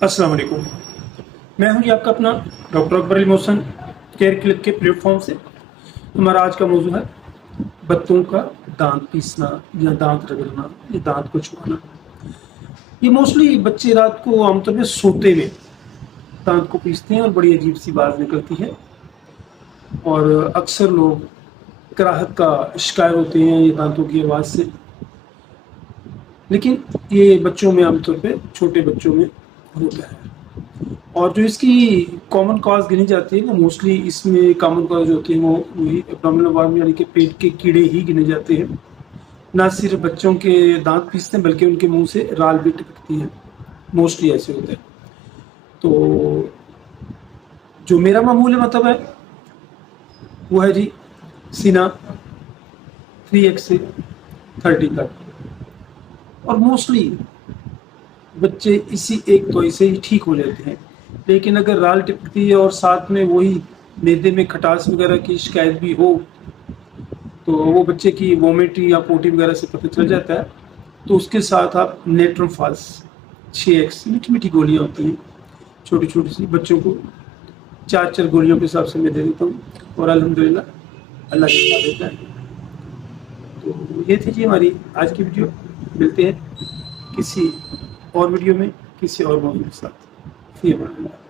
अस्सलाम वालेकुम। मैं हूं जी आपका अपना doctor Akbar Ali Mohsin care click के प्लेटफॉर्म से। हमारा आज का मौजू है बच्चों का दांत पीसना या दांत रगड़ना या दांत को छुआना। ये मोस्टली बच्चे रात को आमतौर पर सोते में दांत को पीसते हैं और बड़ी अजीब सी आवाज़ निकलती है और अक्सर लोग कराहत का शिकार होते हैं ये दांतों की आवाज़ से। लेकिन ये बच्चों में आमतौर पे छोटे बच्चों में होता है और जो इसकी कॉमन कॉज गिनी जाती है वो मोस्टली इसमें कॉमन कॉज जो होती है वो वही एब्डोमिनल वर्म यानी कि पेट के कीड़े ही गिने जाते हैं। ना सिर्फ बच्चों के दांत पीसते हैं बल्कि उनके मुंह से राल भी टपकती है, मोस्टली ऐसे होते हैं। तो जो मेरा मामूली मतलब है वो है जी सीना 3x से 30 तक, और मोस्टली बच्चे इसी एक टॉय से ही ठीक हो जाते हैं। लेकिन अगर राल टिपकती है और साथ में वही मैदे में खटास वगैरह की शिकायत भी हो तो वो बच्चे की वोमिट या पोटी वगैरह से पता चल जाता है। तो उसके साथ आप नेट्रोफास 6x मीठी मीठी गोलियाँ होती हैं छोटी छोटी सी, बच्चों को 4 गोलियों के हिसाब से मैं दे देता हूँ और अल्हम्दुलिल्लाह अल्लाह शिफा देता है। तो ये थी जी हमारी आज की वीडियो। मिलते हैं किसी और वीडियो में किसी और मौजूद के साथ। फी अमान अल्लाह।